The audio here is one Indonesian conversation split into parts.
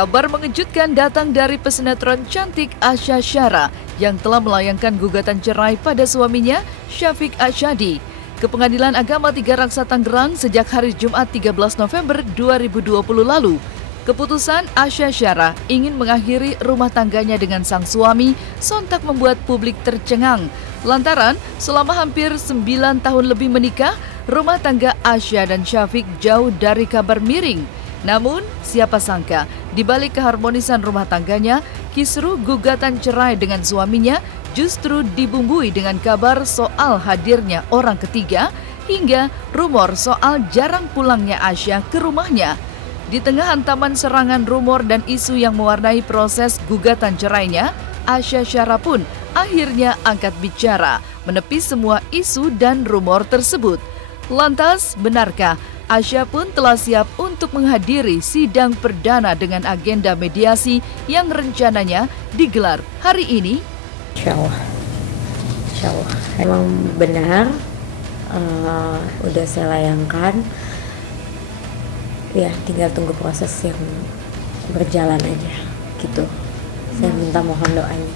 Kabar mengejutkan datang dari pesinetron cantik Asya Syara yang telah melayangkan gugatan cerai pada suaminya, Syafiq Asyadi, ke Pengadilan Agama 3 Raksa Tangerang sejak hari Jumat 13 November 2020 lalu. Keputusan Asya Syara ingin mengakhiri rumah tangganya dengan sang suami sontak membuat publik tercengang. Lantaran selama hampir 9 tahun lebih menikah, rumah tangga Asya dan Syafiq jauh dari kabar miring. Namun, siapa sangka, di balik keharmonisan rumah tangganya, kisruh gugatan cerai dengan suaminya justru dibumbui dengan kabar soal hadirnya orang ketiga hingga rumor soal jarang pulangnya Asya ke rumahnya. Di tengah hantaman serangan rumor dan isu yang mewarnai proses gugatan cerainya, Asya Syara pun akhirnya angkat bicara, menepis semua isu dan rumor tersebut. Lantas, benarkah Asya pun telah siap untuk menghadiri sidang perdana dengan agenda mediasi yang rencananya digelar hari ini? Insya Allah. Emang benar, udah saya layangkan. Ya, tinggal tunggu proses yang berjalan aja, gitu. Saya minta mohon doanya.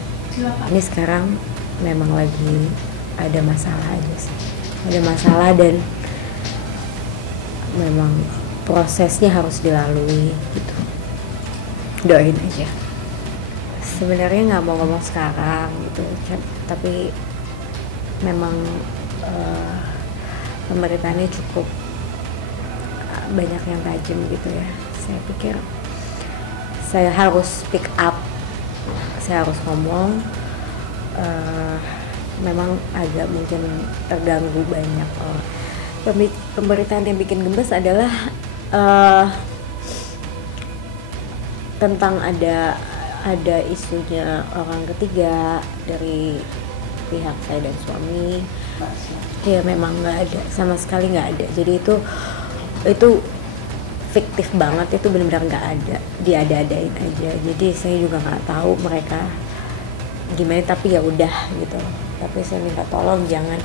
Ini sekarang memang lagi ada masalah aja sih. Ada masalah dan memang prosesnya harus dilalui gitu. Doain aja. Sebenarnya nggak mau ngomong sekarang gitu, tapi memang pemberitaannya cukup banyak yang tajam gitu ya. Saya pikir saya harus speak up, saya harus ngomong. Memang agak mungkin terganggu banyak orang. Pemberitaan yang bikin gemes adalah tentang ada isunya orang ketiga dari pihak saya dan suami. Ya memang nggak ada, sama sekali nggak ada. Jadi itu fiktif banget, itu benar-benar nggak ada, diada-adain aja. Jadi saya juga nggak tahu mereka gimana, tapi ya udah gitu. Tapi saya minta tolong jangan,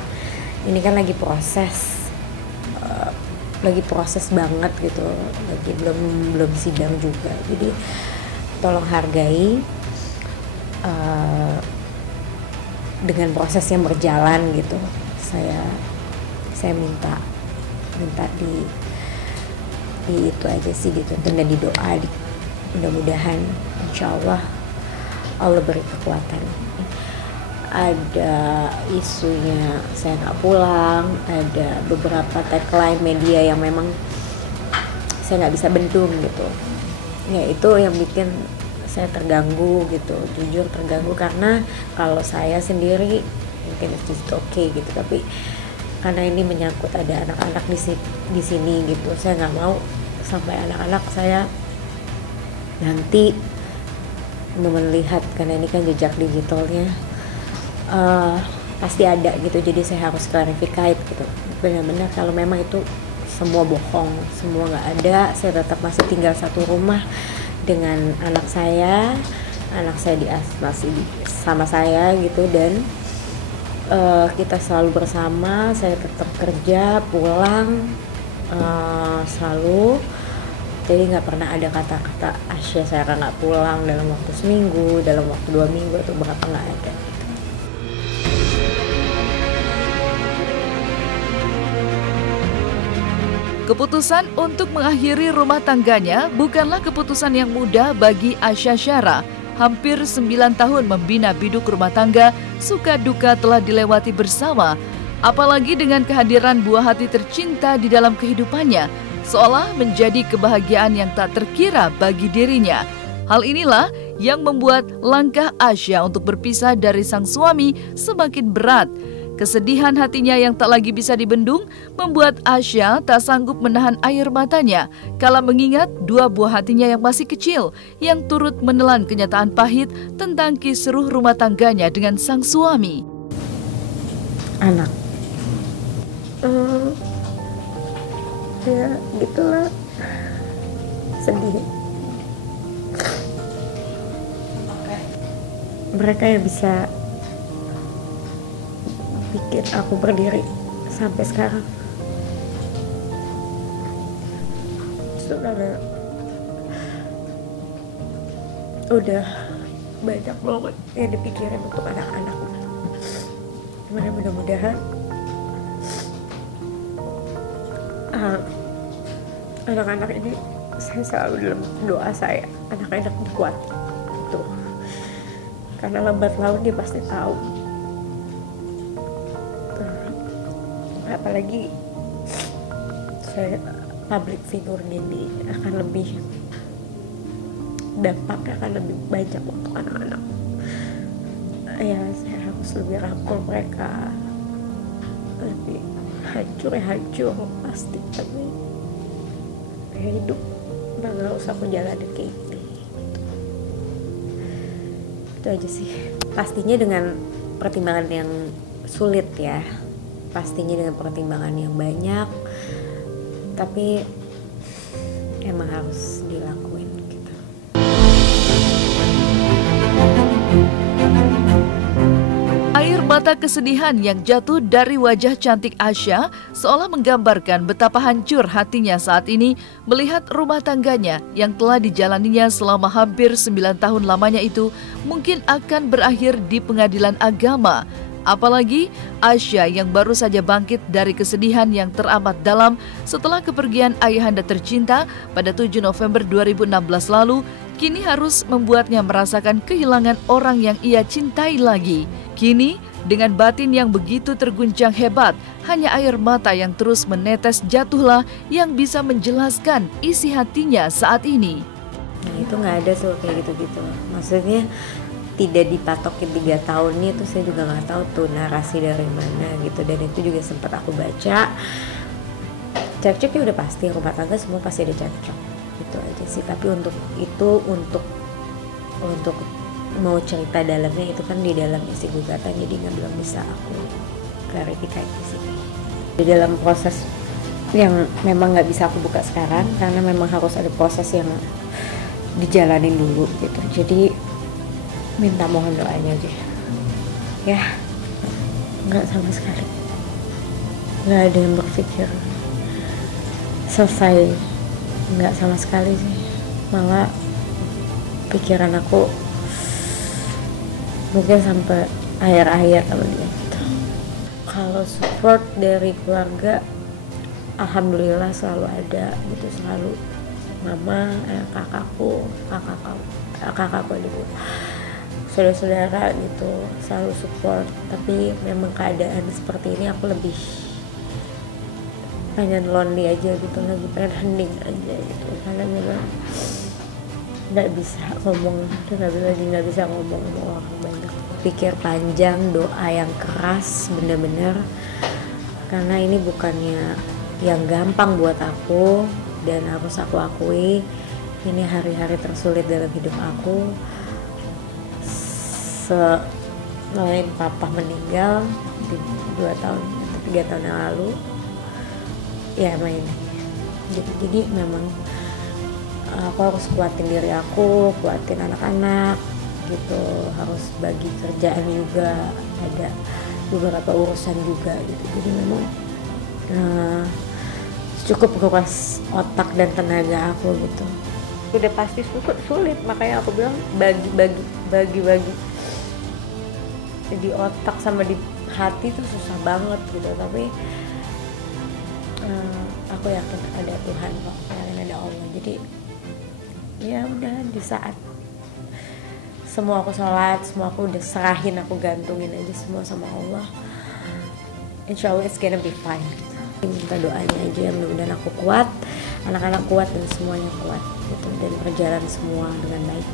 ini kan lagi proses banget gitu, lagi belum sidang juga, jadi tolong hargai dengan proses yang berjalan gitu. Saya minta di itu aja sih, dituntun dan didoa, mudah-mudahan insya Allah beri kekuatan. Ada isunya saya nggak pulang, ada beberapa tagline media yang memang saya nggak bisa bendung gitu. Ya itu yang bikin saya terganggu gitu, jujur terganggu, karena kalau saya sendiri mungkin itu oke gitu, tapi karena ini menyangkut ada anak-anak di sini gitu, saya nggak mau sampai anak-anak saya nanti melihat, karena ini kan jejak digitalnya pasti ada gitu. Jadi saya harus klarifikasi gitu, benar-benar kalau memang itu semua bohong, semua nggak ada. Saya tetap masih tinggal satu rumah dengan anak saya masih sama saya gitu, dan kita selalu bersama. Saya tetap kerja, pulang selalu. Jadi nggak pernah ada kata-kata Asya saya nggak pulang dalam waktu seminggu, dalam waktu 2 minggu atau berapa, nggak ada. Keputusan untuk mengakhiri rumah tangganya bukanlah keputusan yang mudah bagi Asya Syara. Hampir 9 tahun membina biduk rumah tangga, suka duka telah dilewati bersama. Apalagi dengan kehadiran buah hati tercinta di dalam kehidupannya, seolah menjadi kebahagiaan yang tak terkira bagi dirinya. Hal inilah yang membuat langkah Asya untuk berpisah dari sang suami semakin berat. Kesedihan hatinya yang tak lagi bisa dibendung membuat Asya tak sanggup menahan air matanya kala mengingat 2 buah hatinya yang masih kecil yang turut menelan kenyataan pahit tentang kisruh rumah tangganya dengan sang suami. Anak. Ya gitulah, sedih. Mereka yang bisa bikin aku berdiri sampai sekarang. Saudara, udah banyak banget yang dipikirin untuk anak-anak. Mudah-mudahan anak-anak ini, saya selalu dalam doa saya, anak-anak kuat tuh, karena lambat laun dia pasti tahu. Apalagi saya public figure gini, akan lebih dampaknya akan lebih banyak untuk anak-anak. Ya, saya harus lebih rangkul mereka, lebih hancur pasti, tapi ya hidup udah gak usah aku jalanin kayak gini gitu. Itu aja sih. Pastinya dengan pertimbangan yang sulit ya, pastinya dengan pertimbangan yang banyak, tapi emang harus dilakuin gitu. Air mata kesedihan yang jatuh dari wajah cantik Asya seolah menggambarkan betapa hancur hatinya saat ini melihat rumah tangganya yang telah dijalaninya selama hampir 9 tahun lamanya itu mungkin akan berakhir di pengadilan agama. Apalagi Asya yang baru saja bangkit dari kesedihan yang teramat dalam setelah kepergian ayahanda tercinta pada 7 November 2016 lalu, kini harus membuatnya merasakan kehilangan orang yang ia cintai lagi. Kini, dengan batin yang begitu terguncang hebat, hanya air mata yang terus menetes jatuhlah yang bisa menjelaskan isi hatinya saat ini. Nah, itu nggak ada tuh kayak gitu-gitu. Maksudnya tidak dipatokin 3 tahunnya itu saya juga nggak tahu tuh narasi dari mana gitu. Dan itu juga sempat aku baca. Cekcoknya udah pasti, rumah tangga semua pasti ada cekcok. Itu aja sih. Tapi untuk mau cerita dalamnya itu kan di dalam isi gugatan, jadi belum bisa aku klarifikasi di sini. Di dalam proses yang memang nggak bisa aku buka sekarang karena memang harus ada proses yang dijalanin dulu gitu. Jadi minta mohon doanya aja ya. Nggak sama sekali, nggak ada yang berpikir selesai, nggak sama sekali sih. Malah pikiran aku mungkin sampai akhir-akhir sama dia gitu. Kalau support dari keluarga, alhamdulillah selalu ada gitu, selalu mama, kakakku adik, saudara-saudara gitu selalu support. Tapi memang keadaan seperti ini aku lebih pengen lonely aja gitu, lagi pengen hening aja gitu, karena memang nggak bisa ngomong, nggak bisa ngomong sama orang banyak. Pikir panjang, doa yang keras bener-bener, karena ini bukannya yang gampang buat aku, dan harus aku akui ini hari-hari tersulit dalam hidup aku. Selain papa meninggal di 3 tahun yang lalu ya main. Jadi memang aku harus kuatin diri aku, kuatin anak-anak gitu, harus bagi kerjaan juga, ada beberapa urusan juga gitu. Jadi memang cukup kuras otak dan tenaga aku gitu. Udah pasti sulit, makanya aku bilang bagi di otak sama di hati tuh susah banget gitu. Tapi aku yakin ada Tuhan kok, yakin ada Allah. Jadi ya udah, di saat semua aku sholat, semua aku udah serahin, aku gantungin aja semua sama Allah, insya Allah it's gonna be fine gitu. Minta doanya aja, mudah-mudahan aku kuat, anak-anak kuat, dan semuanya kuat gitu, dan berjalan semua dengan baik.